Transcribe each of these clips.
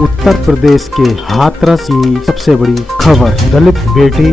उत्तर प्रदेश के हाथरस की सबसे बड़ी खबर। दलित बेटी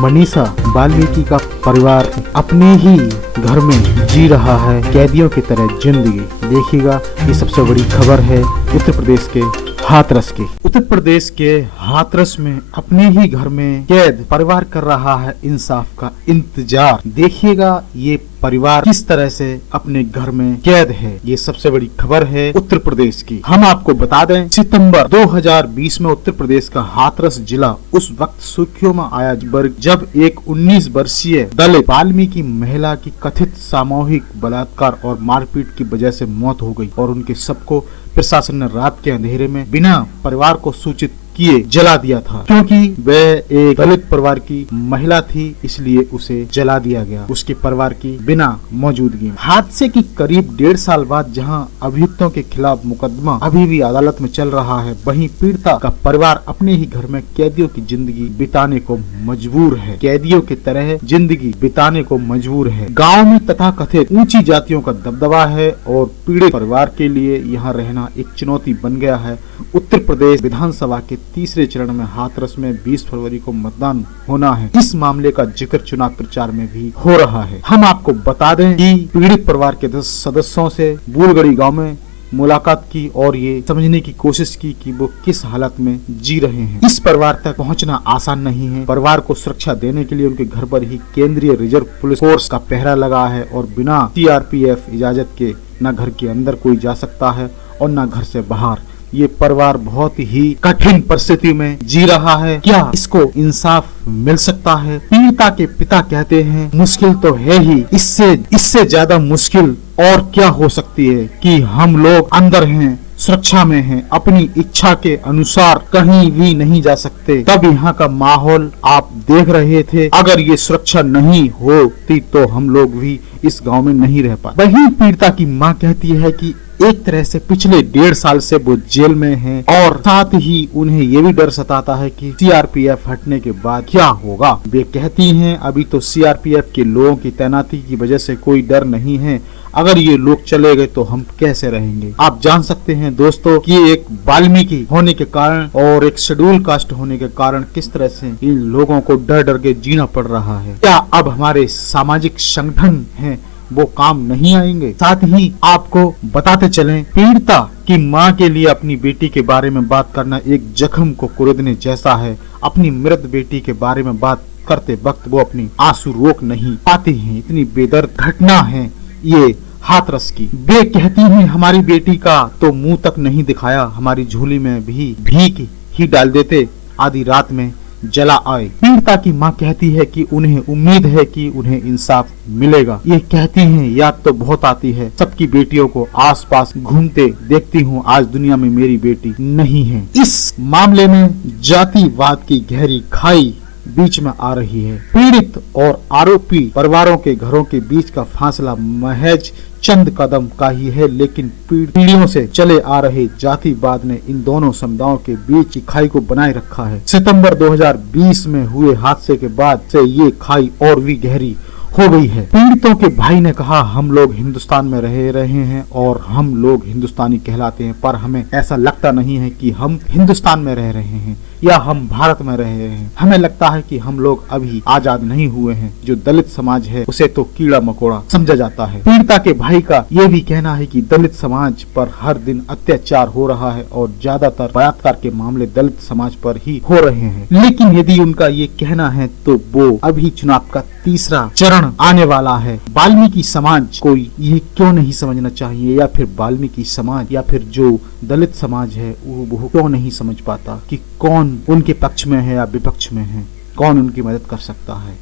मनीषा वाल्मीकि का परिवार अपने ही घर में जी रहा है कैदियों की तरह जिंदगी। देखिएगा, ये सबसे बड़ी खबर है उत्तर प्रदेश के हाथरस की। उत्तर प्रदेश के हाथरस में अपने ही घर में कैद परिवार कर रहा है इंसाफ का इंतजार। देखिएगा ये परिवार किस तरह से अपने घर में कैद है। ये सबसे बड़ी खबर है उत्तर प्रदेश की। हम आपको बता दें, सितंबर 2020 में उत्तर प्रदेश का हाथरस जिला उस वक्त सुर्खियों में आया जब एक 19 वर्षीय दलित वाल्मीकि महिला की कथित सामूहिक बलात्कार और मारपीट की वजह से मौत हो गई और उनके सबको प्रशासन ने रात के अंधेरे में बिना परिवार को सूचित किए जला दिया था। क्योंकि वह एक दलित परिवार की महिला थी, इसलिए उसे जला दिया गया उसके परिवार की बिना मौजूदगी में। हादसे की करीब 1.5 साल बाद जहां अभियुक्तों के खिलाफ मुकदमा अभी भी अदालत में चल रहा है, वहीं पीड़िता का परिवार अपने ही घर में कैदियों की जिंदगी बिताने को मजबूर है। कैदियों की तरह जिंदगी बिताने को मजबूर है। गाँव में तथाकथित ऊंची जातियों का दबदबा है और पीड़ित परिवार के लिए यहाँ रहना एक चुनौती बन गया है। उत्तर प्रदेश विधानसभा के तीसरे चरण में हाथरस में 20 फरवरी को मतदान होना है। इस मामले का जिक्र चुनाव प्रचार में भी हो रहा है। हम आपको बता दें कि पीड़ित परिवार के 10 सदस्यों से बूलगढ़ी गांव में मुलाकात की और ये समझने की कोशिश की कि वो किस हालत में जी रहे हैं। इस परिवार तक पहुंचना आसान नहीं है। परिवार को सुरक्षा देने के लिए उनके घर पर ही केंद्रीय रिजर्व पुलिस फोर्स का पहरा लगा है और बिना सीआरपीएफ इजाजत के न घर के अंदर कोई जा सकता है और न घर से बाहर। ये परिवार बहुत ही कठिन परिस्थिति में जी रहा है। क्या इसको इंसाफ मिल सकता है? पीड़िता के पिता कहते हैं मुश्किल तो है ही, इससे ज्यादा मुश्किल और क्या हो सकती है कि हम लोग अंदर हैं, सुरक्षा में हैं, अपनी इच्छा के अनुसार कहीं भी नहीं जा सकते। तब यहाँ का माहौल आप देख रहे थे। अगर ये सुरक्षा नहीं होती तो हम लोग भी इस गांव में नहीं रह पाते। वहीं पीड़िता की मां कहती है कि एक तरह से पिछले 1.5 साल से वो जेल में हैं और साथ ही उन्हें ये भी डर सताता है कि सीआरपीएफ हटने के बाद क्या होगा। वे कहती हैं अभी तो सीआरपीएफ के लोगों की तैनाती की वजह से कोई डर नहीं है, अगर ये लोग चले गए तो हम कैसे रहेंगे। आप जान सकते हैं दोस्तों कि एक वाल्मीकि होने के कारण और एक शेड्यूल कास्ट होने के कारण किस तरह से इन लोगों को डर डर के जीना पड़ रहा है। क्या अब हमारे सामाजिक संगठन हैं वो काम नहीं आएंगे? साथ ही आपको बताते चलें, पीड़िता की मां के लिए अपनी बेटी के बारे में बात करना एक जख्म को कुरेदने जैसा है। अपनी मृत बेटी के बारे में बात करते वक्त वो अपनी आंसू रोक नहीं पाती हैं। इतनी बेदर्द घटना है ये हाथरस की। वे कहती हैं हमारी बेटी का तो मुंह तक नहीं दिखाया, हमारी झोली में भी भीख ही डाल देते, आधी रात में जला आए। पीड़िता की मां कहती है कि उन्हें उम्मीद है कि उन्हें इंसाफ मिलेगा। ये कहती हैं याद तो बहुत आती है, सबकी बेटियों को आसपास घूमते देखती हूँ, आज दुनिया में मेरी बेटी नहीं है। इस मामले में जातिवाद की गहरी खाई बीच में आ रही है। पीड़ित और आरोपी परिवारों के घरों के बीच का फासला महज चंद कदम का ही है, लेकिन पीढ़ियों से चले आ रहे जातिवाद ने इन दोनों समुदायों के बीच की खाई को बनाए रखा है। सितंबर 2020 में हुए हादसे के बाद से ये खाई और भी गहरी हो गई है। पीड़ितों के भाई ने कहा हम लोग हिंदुस्तान में रह रहे हैं और हम लोग हिंदुस्तानी कहलाते हैं, पर हमें ऐसा लगता नहीं है कि हम हिंदुस्तान में रह रहे हैं या हम भारत में रह रहे हैं। हमें लगता है कि हम लोग अभी आजाद नहीं हुए हैं। जो दलित समाज है उसे तो कीड़ा मकोड़ा समझा जाता है। पीड़िता के भाई का ये भी कहना है कि दलित समाज पर हर दिन अत्याचार हो रहा है और ज्यादातर बलात्कार के मामले दलित समाज पर ही हो रहे हैं। लेकिन यदि उनका ये कहना है तो वो अभी चुनाव का तीसरा चरण आने वाला है। वाल्मीकि समाज को ये क्यों नहीं समझना चाहिए, या फिर वाल्मीकि समाज या फिर जो दलित समाज है वो क्यों नहीं समझ पाता कि कौन उनके पक्ष में है या विपक्ष में है, कौन उनकी मदद कर सकता है।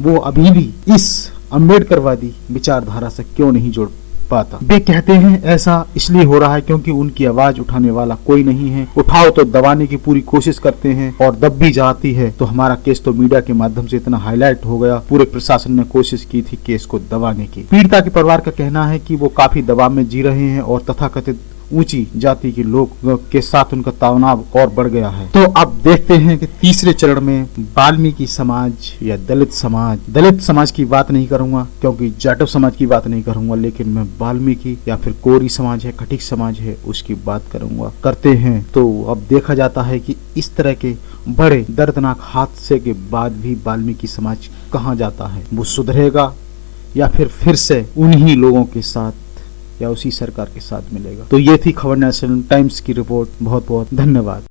वो अभी भी इस अम्बेडकरवादी विचारधारा से क्यों नहीं जुड़ पाता। वे कहते हैं ऐसा इसलिए हो रहा है क्योंकि उनकी आवाज उठाने वाला कोई नहीं है। उठाओ तो दबाने की पूरी कोशिश करते हैं और दब भी जाती है। तो हमारा केस तो मीडिया के माध्यम से इतना हाईलाइट हो गया, पूरे प्रशासन ने कोशिश की थी केस को दबाने की। पीड़िता के परिवार का कहना है कि वो काफी दबाव में जी रहे हैं और तथाकथित ऊंची जाति के लोग के साथ उनका तनाव और बढ़ गया है। तो अब देखते हैं कि तीसरे चरण में वाल्मीकि समाज या दलित समाज की बात नहीं करूंगा, क्योंकि जाटव समाज की बात नहीं करूंगा, लेकिन मैं वाल्मीकि या फिर कोरी समाज है, खटिक समाज है, उसकी बात करते हैं। तो अब देखा जाता है कि इस तरह के बड़े दर्दनाक हादसे के बाद भी वाल्मीकि समाज कहाँ जाता है, वो सुधरेगा या फिर से उन्हीं लोगों के साथ या उसी सरकार के साथ मिलेगा। तो ये थी खबर नेशनल टाइम्स की रिपोर्ट। बहुत बहुत धन्यवाद।